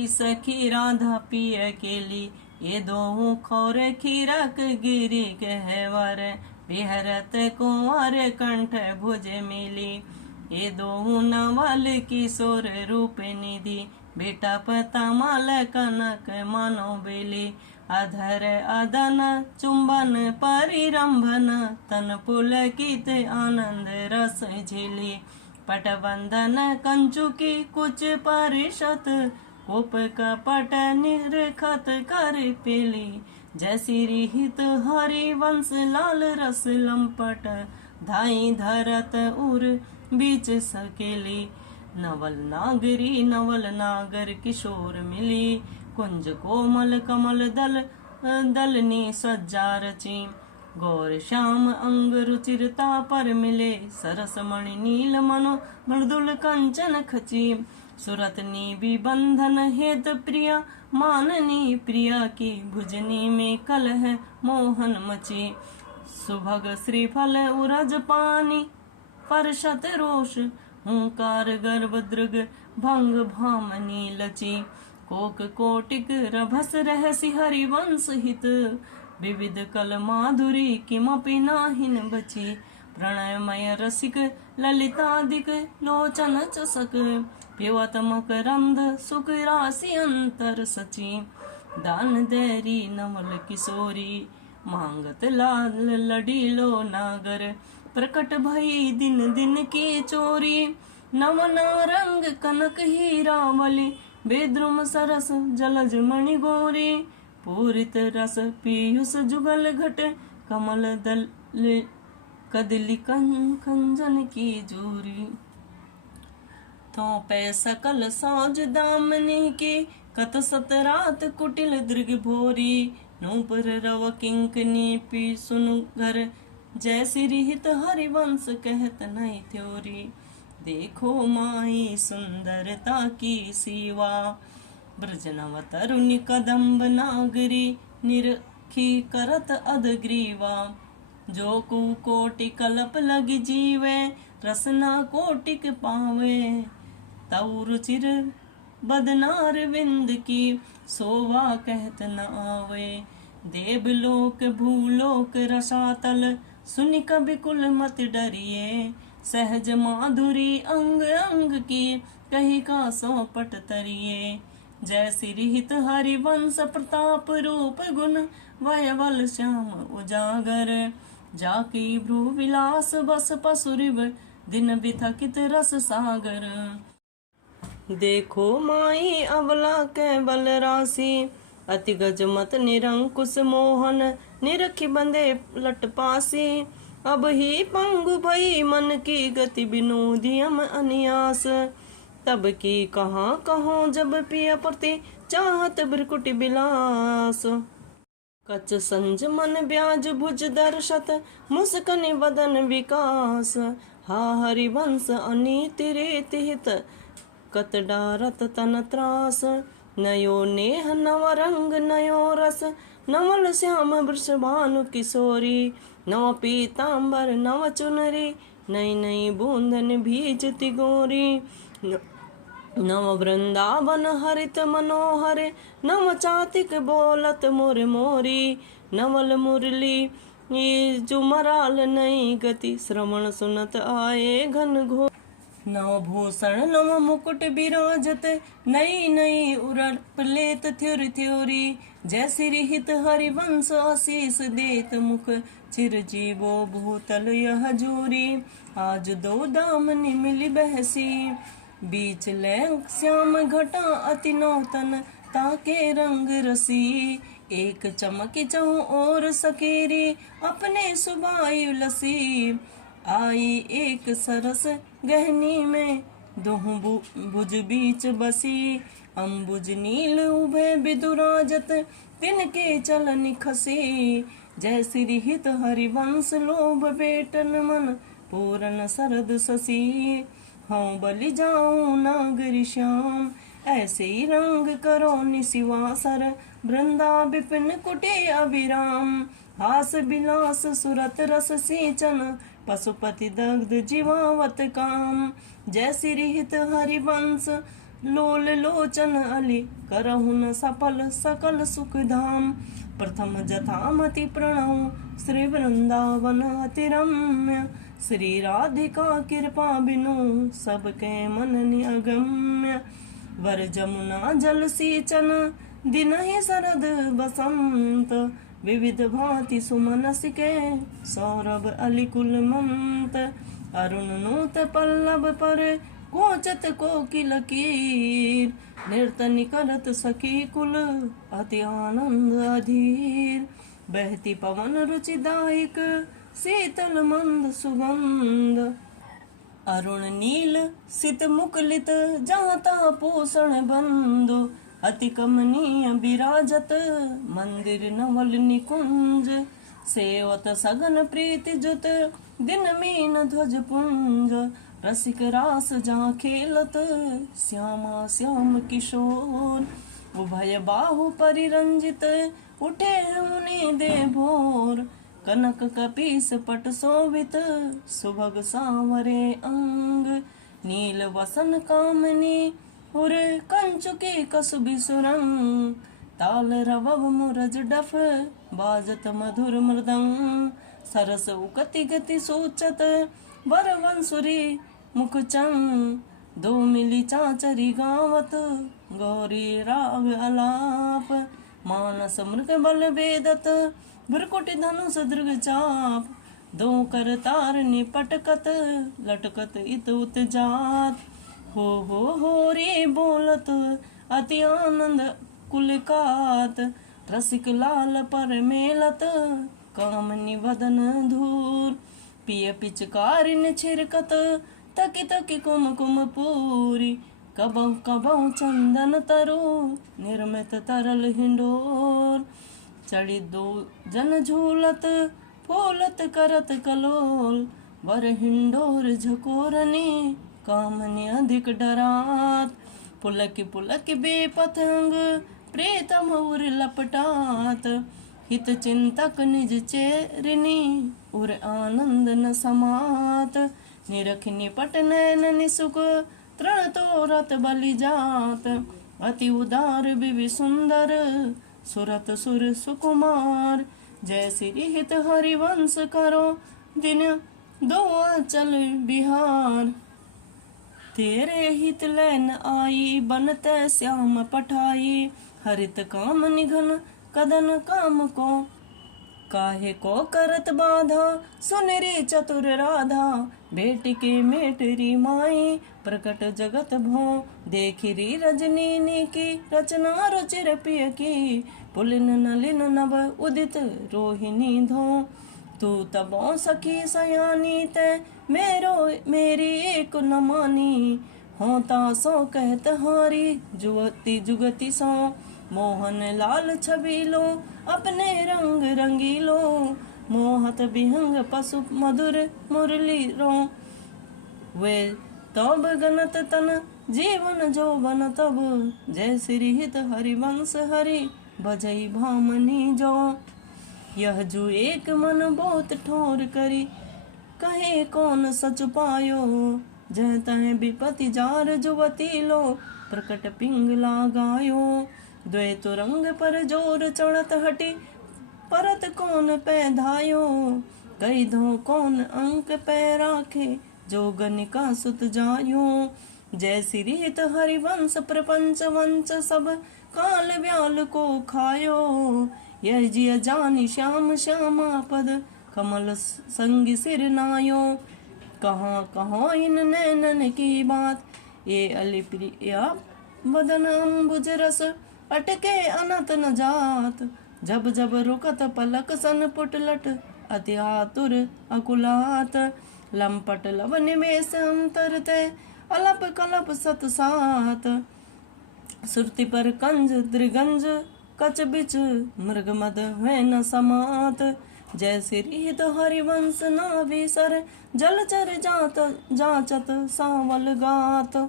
की सखी राधा पिय केली, ये दोहू खोर खीरक गिरी कहवर, बिहरत कुंवर कंठ भुज मिली। ये दोहू नवल किशोर रूप निधि, बेटा पतमाल कनक मानो बेली। अधर अदन चुंबन परिरंभन, तन पुलकित आनंद रस झिली। पटबंधन कंचुकी कुच परिषत, कोप कपट निरखत कर पेली। जैसी रिहित हरिवंश लाल रस लंपट, धाई धरत उर बीच सकेली। नवल नागरी नवल नागर किशोर मिली, कुंज कोमल कमल दल दलनी सज्जा रची। गौर श्याम अंग रुचिरता पर मिले, सरस मणि नील मनो मृदुल कंचन खची। सुरत निबि बंधन हेत प्रिया, माननी प्रिया की भुजनी में कलह मोहन मची। सुभग श्रीफल उरज पानी परशत रोष, हुंकार गर्भ दृग भंग भामनी लची। कोक कोटिक रभस रहसि हरिवंश हित, विविध कल माधुरी किमपि नाहिन बची। प्रणयमय रसिक ललितादिक लोचन चसक, पिबत मकरंद सुख राशि अंतर सची। दान दैरी नवल किशोरी, मांगत लाल लडीलो नागर। प्रकट भई दिन दिन की चोरी, नवना रंग कनक हीरावली। बेद्रुम सरस जलज मणि गोरी, पूरित रस पीयूष जुगल घट। कमल दल कदली कंजन की जूरी, तो पै सकल साज दामनी की। कत सत रात कुटिल दृग भोरी, नूपुर रव किंकनी पी सुनु घर। जैसी रिहित हरिवंश कहत नहीं थ्योरी, देखो माई सुंदरता की सीवा। ब्रजनव तरुणी कदम्ब नागरी, निरखी करत अधग्रीवा। जो कोटि कल्प लग जीवे, रसना कोटिक पावे। तऊ रुचिर बदनार विंद की, सोवा कहत न आवे। देवलोक भूलोक रसातल, सुनि कवि कुल मत डरिए। सहज माधुरी अंग अंग की, कही का सो पट तरिए। जैसी रिहित हरिवंश प्रताप रूप गुण, वयवल श्याम उजागर। जाकी भ्रू विलास बस पसुरिव, दिन बिथकित रस सागर। देखो माई अबला कैबल राशि, अति गज मत निरंकुश मोहन। निरखी बंदे लट पासी, अब ही पंगु भई मन की गति। विनोदियम अनियास, तब की कहाँ कहो जब पिया प्रति। चाहत भ्रकुटि बिलास, कच संज मन ब्याज भुज दर्शत। मुस्कनि बदन विकास, हा हरिवंश अनीति रीति हित। कत डारत तन त्रास, नयो नेह नव रंग नयो रस। नवल श्याम वृषभानु किशोरी, नव पीतांबर नव चुनरी। नई नई बूंदन भीजति गोरी, नव वृंदावन हरित मनोहर। नव चातिक बोलत मोर मोरी, नवल मुरली जुमराल नई गति। श्रवण सुनत आए घन घोर, नव भूषण नव मुकुट बिराजत। नई नई उरलेत थ्योरी थ्योरी। जैसी रिहित हरिवंश आशीष देत मुख। चिरजीवो भूतल यह जूरी, आज दो दामनी मिली बहसी। बीच ले श्याम घटा अति नौतन, ताके रंग रसी। एक चमकी चहु और सकेरी, अपने सुबाई लसी। आई एक सरस गहनी में, दोहु भुज बीच बसी। अम्बुज नील उभय विदुराजत, तिनके चलन खसी। जैसी रिहित हरिवंश लोभ बेटन मन, पूरन सरद शशि। हाँ बलि जाऊं नागरी श्याम, ऐसे ही रंग करो निशिवासर। वृंदा विपिन कुटे अविराम, हास विलास सुरत रस सिंचन। पशुपति दग्ध जीवावत काम, जैसी रिहित हरिवंश लोल लोचन अली करहु न सफल सकल सुख धाम। प्रथम जथामति प्रणव श्री वृंदावन अति रम्य। श्री राधिका कृपा बिनु सबके मन निगम्य। वर जमुना जल सिंचन दिनहि शरद बसंत। विविध भांति सुमनस के सौरभ अलिकुल मंत। अरुण नूत पल्लव पर कोचत कोकिल कीर। नृत्य करत सखी कुल अति आनंद अधीर। बहती पवन रुचिदायक शीतल मंद सुगंध। अरुण नील सित मुकुलित जाता पूषण बंधु। अति कमनीय विराजत मंदिर नवल निकुंज। सेवत सघन प्रीति जुत दिन मीन ध्वज पुंज। रसिक रास जा खेलत श्यामा श्याम किशोर। उभय बाहु परिरंजित उठे मुनि दे भोर। कनक कपीस पट शोभित सुभग सांवरे अंग। नील वसन कामनी उर कंचुकी कसुबी सुरंग। ताल रवव मुरज डफ बाजत मधुर मृदंग। सरस उकति गति सूचत वर वंसुरी मुख चंग। दो मिली चाचरी गावत गौरी राग अलाप। मानस मृग बल वेदत भ्रकुटि धनुष दृग चाप। दो कर तार निपटकत लटकत इत उत जात। हो रे बोलत अति आनंद कुलकात। रसिक लाल पर मेलत कामनी वदन धूर। पिय पिचकारिन छिरकत तकी तकी कुमकुम पूरी। कबौ कबौ चंदन तरु निर्मित तरल हिंडोर। चढ़ी दो जन झूलत फूलत करत कलोल। वर हिंडोर झकोरनी कामनी अधिक डरात। पुलक पुलक बेपतंग प्रेतम उर लपटात। हित चिंतक निज चेरिनी उर आनंद न समात। निरख निपट नैन निसुक तृण तो रत बलि जात। अति उदार बिवि सुंदर सुरत सुर सुकुमार। जय श्री हित हरिवंश करो दिन दो अचल बिहार। तेरे हित लैन आई बनते श्याम पठाई। हरित काम निघन कदन काम को काहे को करत बाधा। सुनरी चतुर राधा बेटी के मेटरी माई। प्रकट जगत भो देखिरी रजनी की रचना रुचिर पिय की। पुलिन नलिन नभ उदित रोहिणी धो। तू तबो सखी सयानी ते मेरी एक न मानी। होता सो कहत हारी जुगती जुगती सो। मोहन लाल छबीलो अपने रंग रंगीलो। मोहत बिहंग पशु मधुर मुरली रो। वे तब गनत तन जीवन जो बन तब। जय श्री हित हरिवंश हरि भजई भामनी जो। यह जू एक मन बहुत ठोर करी कहे कौन सच पायो। जह तह विपति जार जुवती लो प्रकट पिंगला गायो। द्वैत रंग पर जोर चढ़त हटी परत कौन पैधायो। कई धो कौन अंक पै राखे जो गनिका सुत जायो। जय श्री हित हरिवंश प्रपंच वंच सब काल व्याल को खायो। यह जिय जानी श्याम श्यामा पद कमल संग सिर नायो। कहाँ कहाँ इन नैनन की बात ये अली प्रिया बदन अम्बुज रस अटके अनत न जात। जब जब रुकत पलक सन पुटलट अति आतुर अकुलात। लंपट लव निमेष अंतरते अलप कलप सत सात। सुरति पर कंज द्रिगंज कच बिच मृग मद है न समात। जय श्री हित हरिवंश नाभि सर जलचर जात जाचत सावल गात।